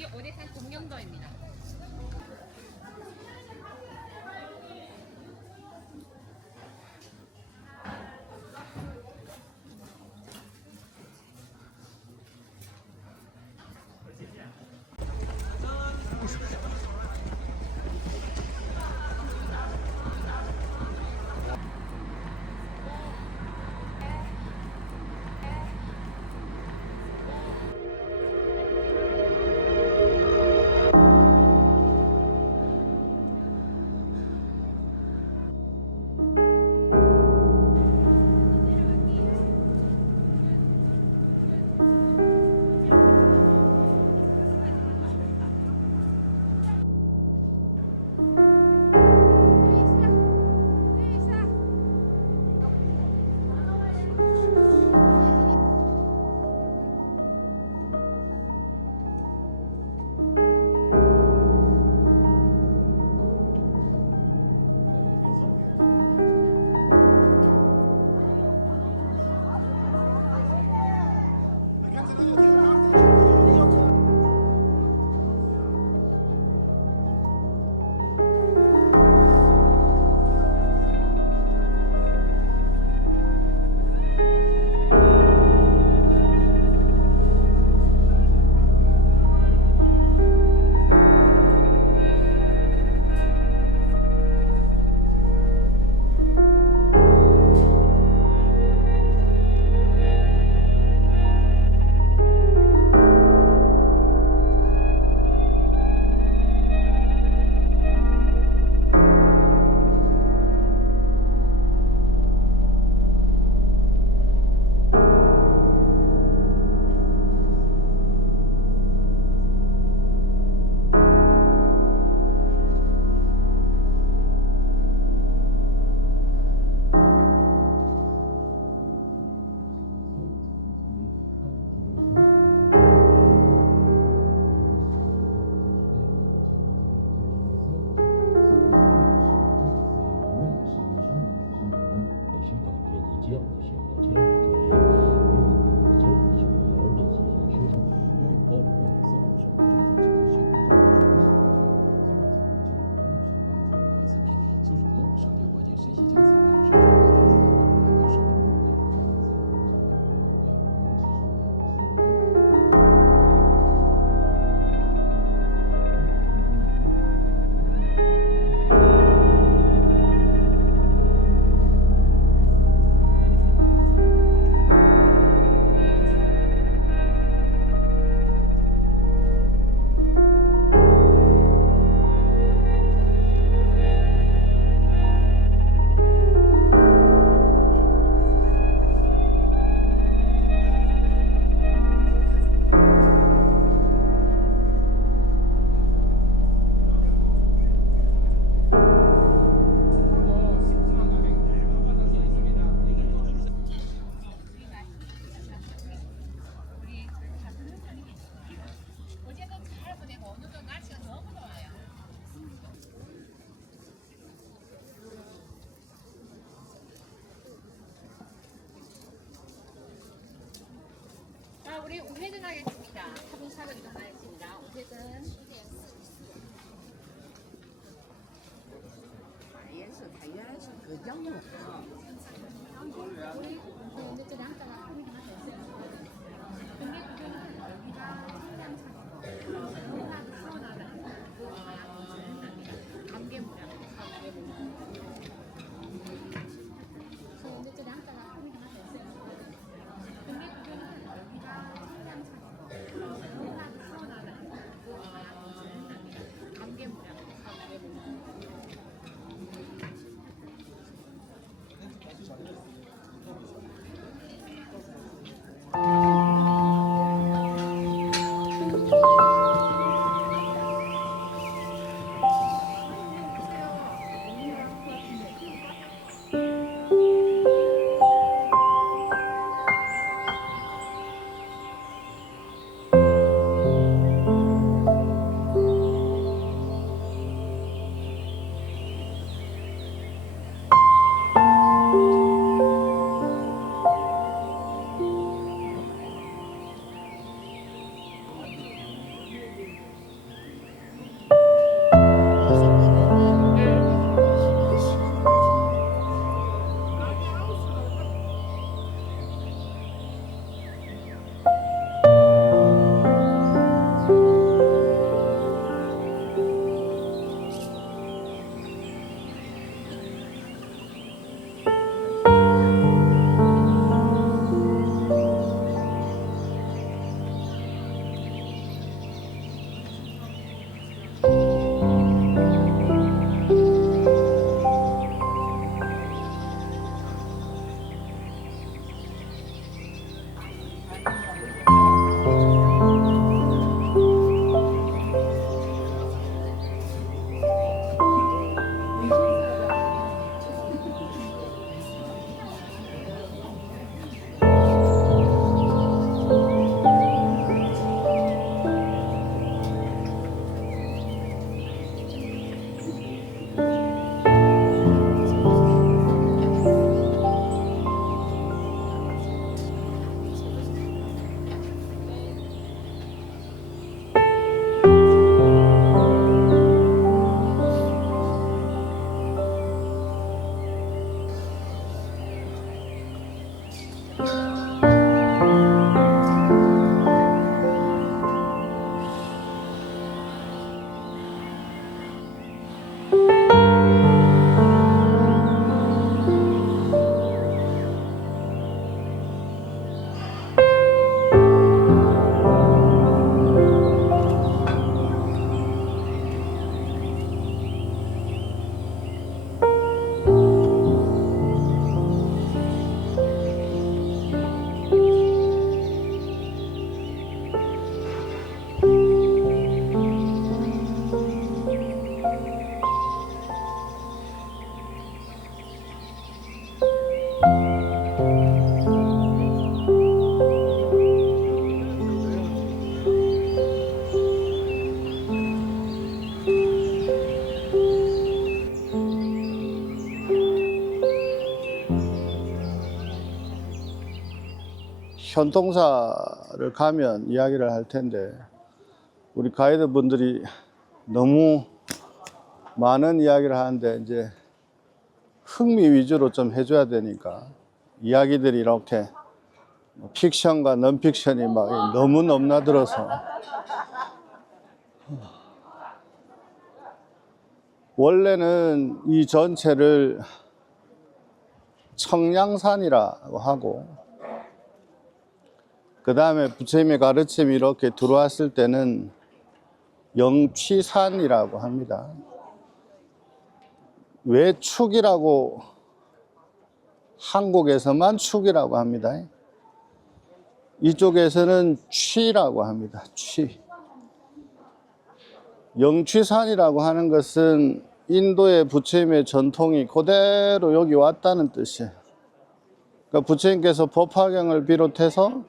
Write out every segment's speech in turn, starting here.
여기 오대산 공룡도입니다. 우리 우회전 하겠습니다. 차분차분 이동하겠습니다. 우회전. 颜色它原来是个杨木。근데 저 양자가 뿌리가 하나 있어요. 근데 그거는 여기가 청량차고 여기가 사원하다. 감개무량. 근데 저 양자가 뿌리가 하나 있어요. 근데 그거는 여기가 청량차고 여기가 사원하다. 감개무량. 전통사를 가면 이야기를 할 텐데 우리 가이드 분들이 너무 많은 이야기를 하는데 이제 흥미 위주로 좀 해줘야 되니까 이야기들이 이렇게 픽션과 넌픽션이 막 너무 넘나들어서 원래는 이 전체를 청량산이라고 하고 그 다음에 부처님의 가르침이 이렇게 들어왔을 때는 영취산이라고 합니다. 왜 축이라고 한국에서만 축이라고 합니다. 이쪽에서는 취라고 합니다. 취. 영취산이라고 하는 것은 인도의 부처님의 전통이 그대로 여기 왔다는 뜻이에요. 그러니까 부처님께서 법화경을 비롯해서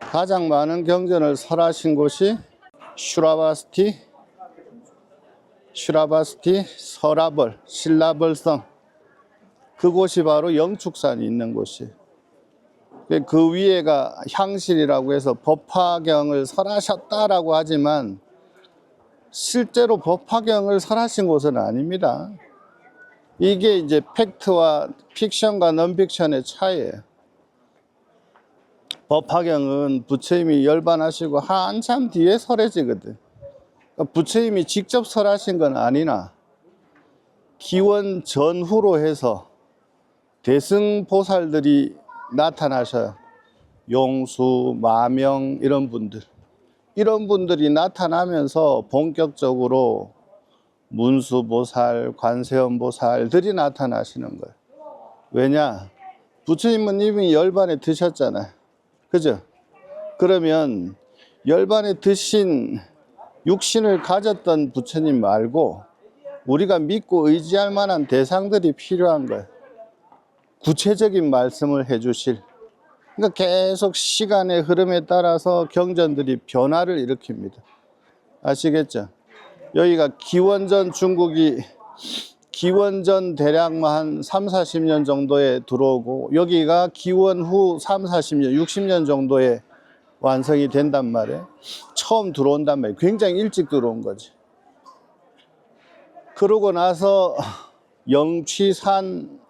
가장 많은 경전을 설하신 곳이 슈라바스티 서라벌, 신라벌성, 그곳이 바로 영축산이 있는 곳이에요. 그 위에가 향실이라고 해서 법화경을 설하셨다라고 하지만 실제로 법화경을 설하신 곳은 아닙니다. 이게 이제 팩트와 픽션과 넌픽션의 차이예요. 법화경은 부처님이 열반하시고 한참 뒤에 설해지거든. 그러니까 부처님이 직접 설하신 건 아니나 기원 전후로 해서 대승보살들이 나타나셔요. 용수, 마명 이런 분들이 나타나면서 본격적으로 문수보살, 관세음보살들이 나타나시는 거예요. 왜냐? 부처님은 이미 열반에 드셨잖아요. 그죠? 그러면 열반에 드신 육신을 가졌던 부처님 말고 우리가 믿고 의지할 만한 대상들이 필요한 거예요. 구체적인 말씀을 해주실. 그러니까 계속 시간의 흐름에 따라서 경전들이 변화를 일으킵니다. 아시겠죠? 여기가 기원전 중국이 기원전 대략 한 3, 40년 정도에 들어오고 여기가 기원 후 3, 40년, 60년 정도에 완성이 된단 말이에요. 처음 들어온단 말이에요. 굉장히 일찍 들어온 거지. 그러고 나서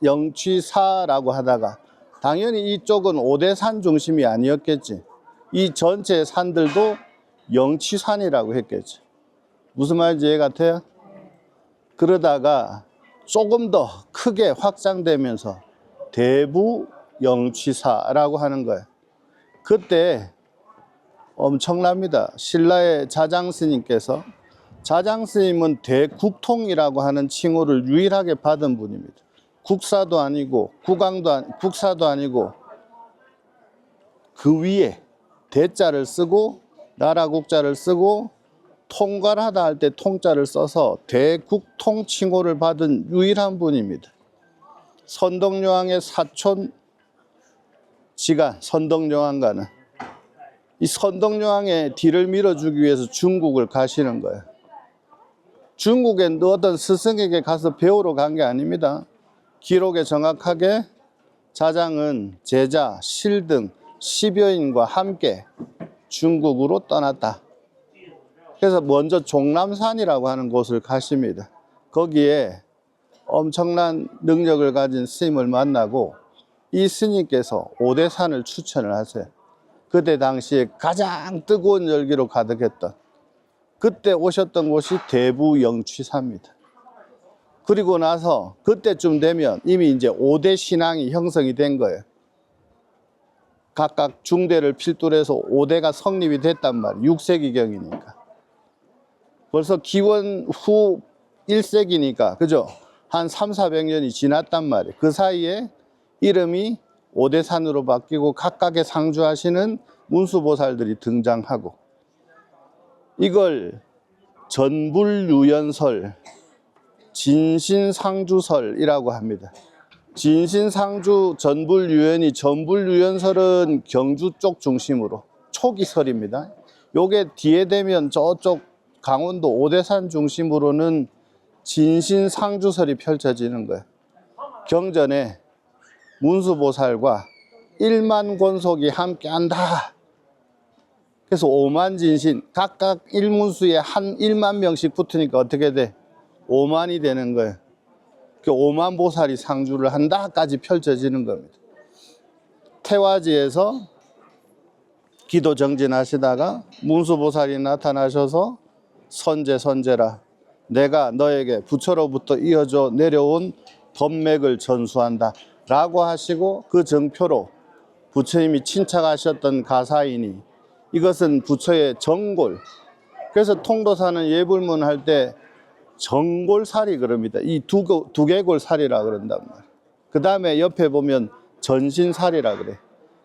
영취사라고 하다가 당연히 이쪽은 5대 산 중심이 아니었겠지. 이 전체 산들도 영취산이라고 했겠지. 무슨 말인지 이해 같아요? 그러다가 조금 더 크게 확장되면서 대부 영취사라고 하는 거예요. 그때 엄청납니다. 신라의 자장스님께서, 자장스님은 대국통이라고 하는 칭호를 유일하게 받은 분입니다. 국사도 아니고 국사도 아니고 그 위에 대자를 쓰고 나라국자를 쓰고 통괄하다 할 때 통자를 써서 대국통 칭호를 받은 유일한 분입니다. 선덕여왕의 사촌 지간, 선덕여왕가는 이 선덕여왕의 뒤를 밀어주기 위해서 중국을 가시는 거예요. 중국에 어떤 스승에게 가서 배우러 간 게 아닙니다. 기록에 정확하게 자장은 제자, 실 등 10여인과 함께 중국으로 떠났다. 그래서 먼저 종남산이라고 하는 곳을 가십니다. 거기에 엄청난 능력을 가진 스님을 만나고 이 스님께서 5대 산을 추천을 하세요. 그때 당시에 가장 뜨거운 열기로 가득했던, 그때 오셨던 곳이 대부 영취사입니다. 그리고 나서 그때쯤 되면 이미 이제 5대 신앙이 형성이 된 거예요. 각각 중대를 필두로 해서 5대가 성립이 됐단 말이에요. 6세기경이니까. 벌써 기원 후 1세기니까, 그죠? 한 3, 400년이 지났단 말이에요. 그 사이에 이름이 5대 산으로 바뀌고 각각의 상주하시는 문수보살들이 등장하고, 이걸 전불유연설, 진신상주설이라고 합니다. 진신상주, 전불유연이, 전불유연설은 경주 쪽 중심으로 초기설입니다. 요게 뒤에 되면 저쪽 강원도 5대산 중심으로는 진신상주설이 펼쳐지는 거예요. 경전에 문수보살과 1만 권속이 함께한다. 그래서 5만 진신, 각각 1문수에 한 1만 명씩 붙으니까 어떻게 돼? 5만이 되는 거예요. 그 5만 보살이 상주를 한다까지 펼쳐지는 겁니다. 태화지에서 기도 정진하시다가 문수보살이 나타나셔서 선제라, 내가 너에게 부처로부터 이어져 내려온 법맥을 전수한다 라고 하시고, 그 정표로 부처님이 친착하셨던 가사이니 이것은 부처의 정골. 그래서 통도사는 예불문 할 때 정골살이 그럽니다. 이 두개골살이라 그런단 말이에요. 그 다음에 옆에 보면 전신살이라 그래.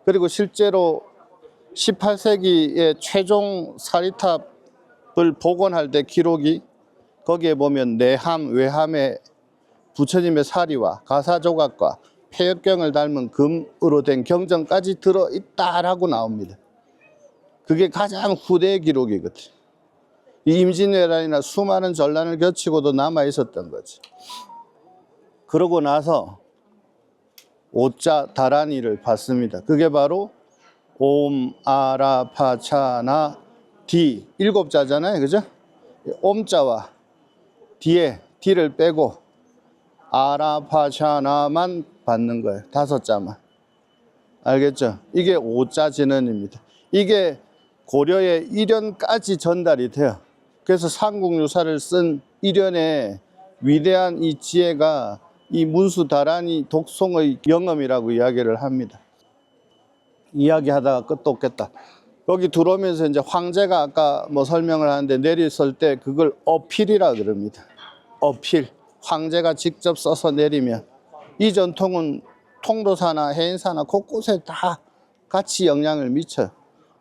그리고 실제로 18세기의 최종 사리탑을 복원할 때 기록이, 거기에 보면 내함, 외함에 부처님의 사리와 가사조각과 폐역경을 닮은 금으로 된 경전까지 들어있다라고 나옵니다. 그게 가장 후대의 기록이거든. 이 임진왜란이나 수많은 전란을 거치고도 남아있었던 거지. 그러고 나서 오자 다라니를 받습니다. 그게 바로 옴, 아라, 파, 차, 나, 디 7자잖아요. 그죠? 옴자와 디에 디를 빼고 아라, 파, 차, 나만 받는 거예요. 5자만. 알겠죠? 이게 오자 진언입니다. 이게 고려의 일연까지 전달이 돼요. 그래서 삼국유사를 쓴 일연의 위대한 이 지혜가 이 문수다란이 독송의 영험이라고 이야기를 합니다. 이야기하다가 끝도 없겠다. 여기 들어오면서 이제 황제가 아까 뭐 설명을 하는데 내렸을 때 그걸 어필이라 그럽니다. 어필. 황제가 직접 써서 내리면, 이 전통은 통도사나 해인사나 곳곳에 다 같이 영향을 미쳐요.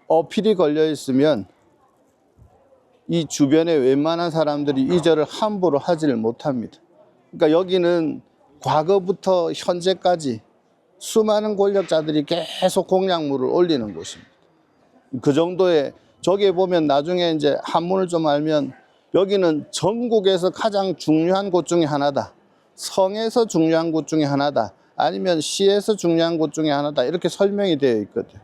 어필이 걸려 있으면 이 주변의 웬만한 사람들이 이 절을 함부로 하지를 못합니다. 그러니까 여기는 과거부터 현재까지 수많은 권력자들이 계속 공약물을 올리는 곳입니다. 그 정도의, 저기에 보면 나중에 이제 한문을 좀 알면 여기는 전국에서 가장 중요한 곳 중에 하나다. 성에서 중요한 곳 중에 하나다. 아니면 시에서 중요한 곳 중에 하나다. 이렇게 설명이 되어 있거든.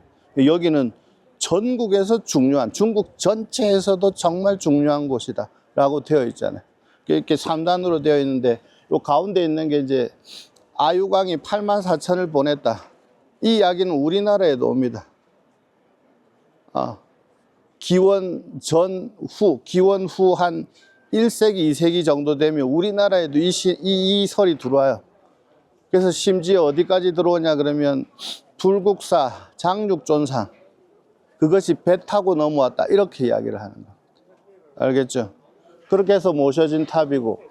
여기는 전국에서 중요한, 중국 전체에서도 정말 중요한 곳이다 라고 되어 있잖아요. 이렇게 3단으로 되어 있는데, 요 가운데 있는 게 이제 아유광이 8만 4천을 보냈다. 이 이야기는 우리나라에도 옵니다. 기원 후 한 1세기, 2세기 정도 되면 우리나라에도 이 설이 들어와요. 그래서 심지어 어디까지 들어오냐 그러면 불국사, 장육존상, 그것이 배 타고 넘어왔다, 이렇게 이야기를 하는 겁니다. 알겠죠? 그렇게 해서 모셔진 탑이고,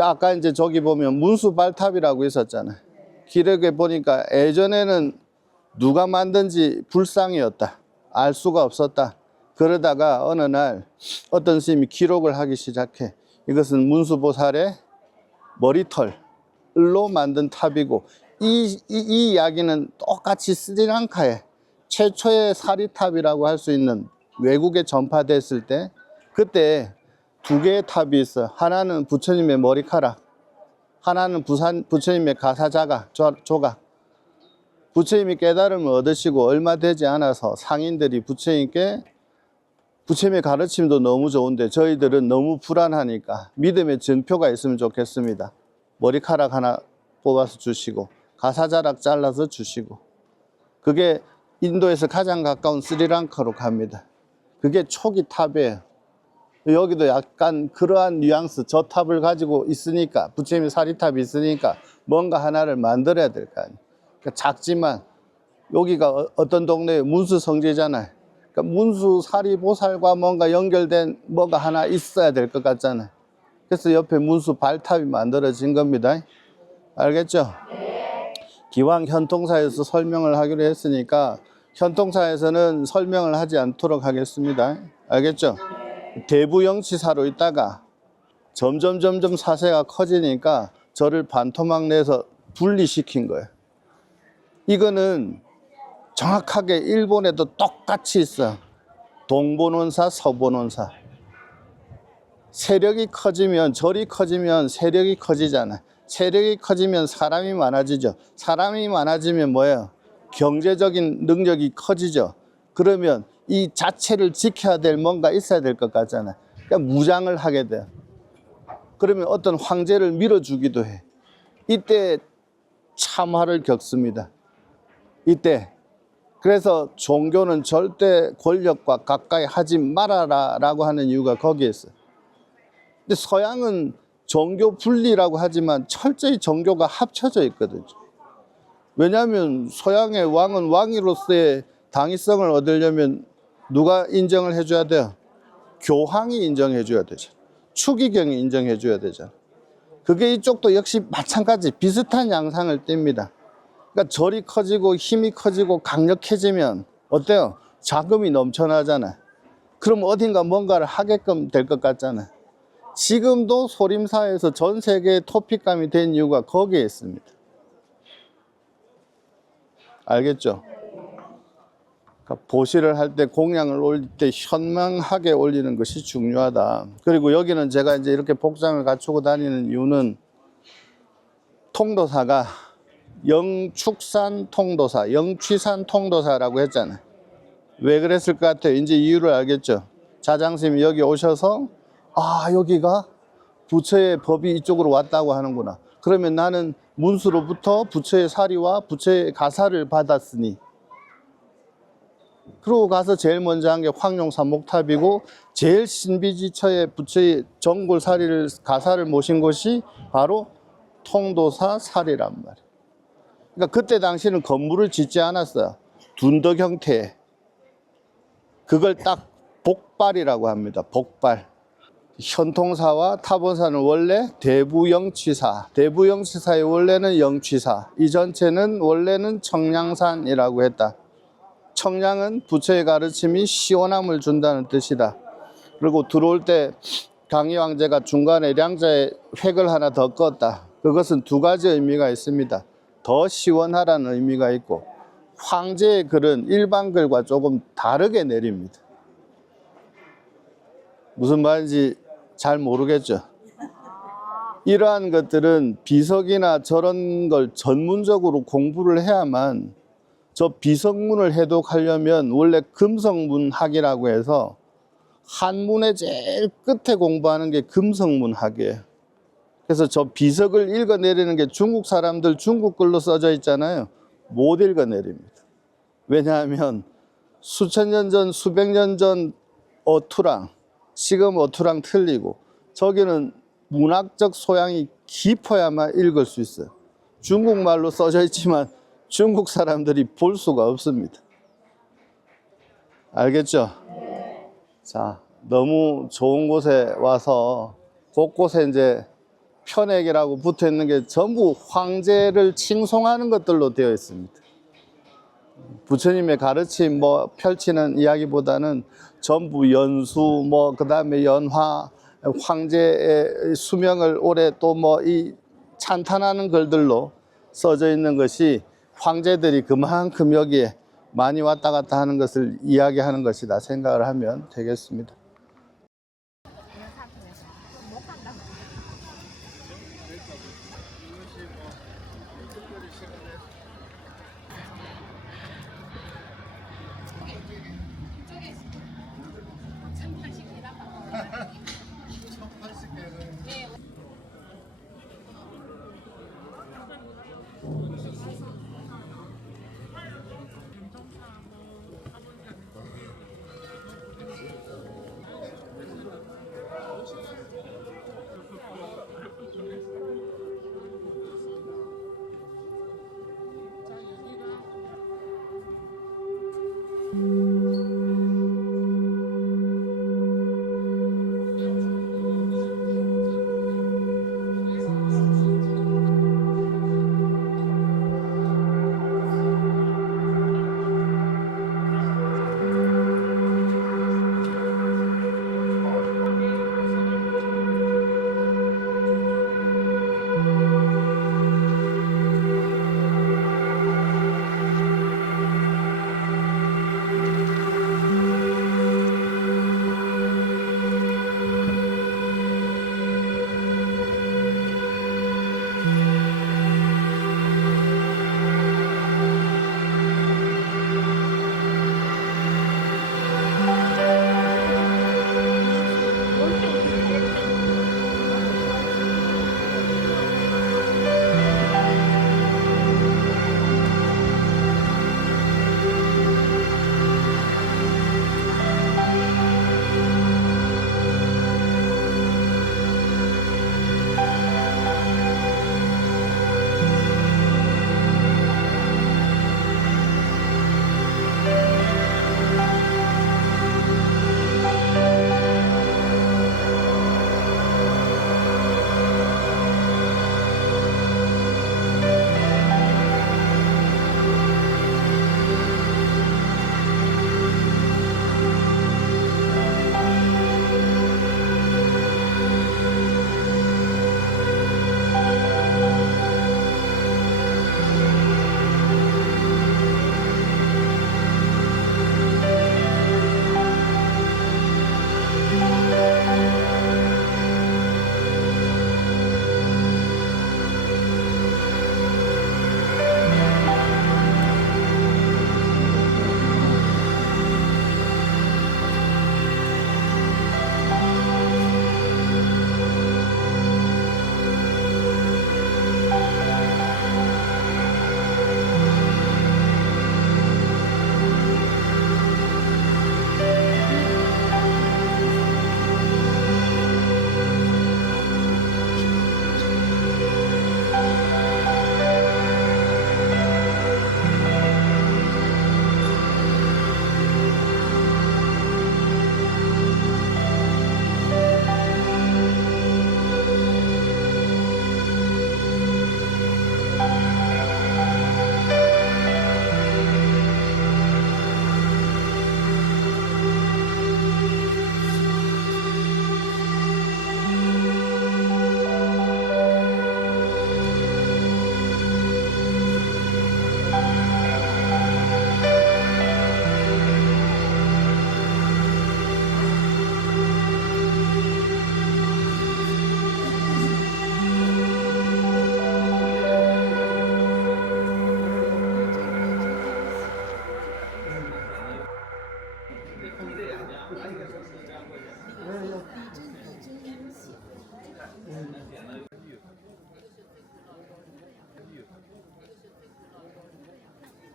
아까 이제 저기 보면 문수발탑이라고 있었잖아요. 기록에 보니까 예전에는 누가 만든지 불상이었다. 알 수가 없었다. 그러다가 어느 날 어떤 스님이 기록을 하기 시작해. 이것은 문수보살의 머리털로 만든 탑이고, 이 이야기는 똑같이 스리랑카에 최초의 사리탑이라고 할 수 있는 외국에 전파됐을 때, 그때 2개의 탑이 있어. 하나는 부처님의 머리카락, 하나는 부처님의 가사자각, 조각. 부처님이 깨달음을 얻으시고 얼마 되지 않아서 상인들이 부처님의 가르침도 너무 좋은데 저희들은 너무 불안하니까 믿음의 증표가 있으면 좋겠습니다. 머리카락 하나 뽑아서 주시고 가사자락 잘라서 주시고, 그게 인도에서 가장 가까운 스리랑카로 갑니다. 그게 초기 탑이에요. 여기도 약간 그러한 뉘앙스, 저 탑을 가지고 있으니까, 부처님의 사리탑이 있으니까 뭔가 하나를 만들어야 될 거 아니에요. 그러니까 작지만 여기가 어떤 동네에 문수 성지잖아요. 그러니까 문수 사리보살과 뭔가 연결된 뭐가 하나 있어야 될 것 같잖아요. 그래서 옆에 문수 발탑이 만들어진 겁니다. 알겠죠? 기왕 현통사에서 설명을 하기로 했으니까 현통사에서는 설명을 하지 않도록 하겠습니다. 알겠죠? 대부영치사로 있다가 점점 사세가 커지니까 저를 반토막 내서 분리시킨 거예요. 이거는 정확하게 일본에도 똑같이 있어. 동본원사, 서본원사. 세력이 커지면, 절이 커지면 세력이 커지잖아. 세력이 커지면 사람이 많아지죠. 사람이 많아지면 뭐예요? 경제적인 능력이 커지죠. 그러면 이 자체를 지켜야 될 뭔가 있어야 될 것 같잖아요. 그러니까 무장을 하게 돼요. 그러면 어떤 황제를 밀어주기도 해. 이때 참화를 겪습니다. 이때. 그래서 종교는 절대 권력과 가까이 하지 말아라 라고 하는 이유가 거기에 있어요. 근데 서양은 종교 분리라고 하지만 철저히 종교가 합쳐져 있거든요. 왜냐하면 서양의 왕은 왕으로서의 당위성을 얻으려면 누가 인정을 해줘야 돼요? 교황이 인정해줘야 되죠. 추기경이 인정해줘야 되죠. 그게 이쪽도 역시 마찬가지 비슷한 양상을 띱니다. 그러니까 절이 커지고 힘이 커지고 강력해지면 어때요? 자금이 넘쳐나잖아요. 그럼 어딘가 뭔가를 하게끔 될 것 같잖아요. 지금도 소림사에서 전 세계의 토픽감이 된 이유가 거기에 있습니다. 알겠죠? 그러니까 보시를 할 때 공양을 올릴 때 현명하게 올리는 것이 중요하다. 그리고 여기는 제가 이제 이렇게 복장을 갖추고 다니는 이유는 통도사가 영축산 통도사, 영취산 통도사라고 했잖아요. 왜 그랬을 것 같아요? 이제 이유를 알겠죠? 자장스님이 여기 오셔서 아, 여기가 부처의 법이 이쪽으로 왔다고 하는구나. 그러면 나는 문수로부터 부처의 사리와 부처의 가사를 받았으니, 그러고 가서 제일 먼저 한 게 황룡산목탑이고 제일 신비지처의 부처의 정골사리를 가사를 모신 곳이 바로 통도사 사리란 말이에요. 그러니까 그때 당시는 건물을 짓지 않았어요. 둔덕 형태. 그걸 딱 복발이라고 합니다. 복발. 현통사와 타본사는 원래 대부영취사, 대부영취사의 원래는 영취사, 이 전체는 원래는 청량산이라고 했다. 청량은 부처의 가르침이 시원함을 준다는 뜻이다. 그리고 들어올 때 강희 왕제가 중간에 량자에 획을 하나 더 껐다. 그것은 두 가지 의미가 있습니다. 더 시원하라는 의미가 있고, 황제의 글은 일반 글과 조금 다르게 내립니다. 무슨 말인지 잘 모르겠죠. 이러한 것들은 비석이나 저런 걸 전문적으로 공부를 해야만, 저 비석문을 해독하려면 원래 금성문학이라고 해서 한문의 제일 끝에 공부하는 게 금성문학이에요. 그래서 저 비석을 읽어내리는 게 중국 사람들 중국 글로 써져 있잖아요. 못 읽어내립니다. 왜냐하면 수천 년 전, 수백 년 전 어투랑 지금 어투랑 틀리고, 저기는 문학적 소양이 깊어야만 읽을 수 있어요. 중국말로 써져 있지만 중국 사람들이 볼 수가 없습니다. 알겠죠? 자, 너무 좋은 곳에 와서 곳곳에 이제 편액이라고 붙어 있는 게 전부 황제를 칭송하는 것들로 되어 있습니다. 부처님의 가르침 뭐 펼치는 이야기보다는 전부 연수, 그 다음에 연화, 황제의 수명을 올해 또 이 찬탄하는 글들로 써져 있는 것이 황제들이 그만큼 여기에 많이 왔다 갔다 하는 것을 이야기하는 것이다 생각을 하면 되겠습니다. 참관식 대답하고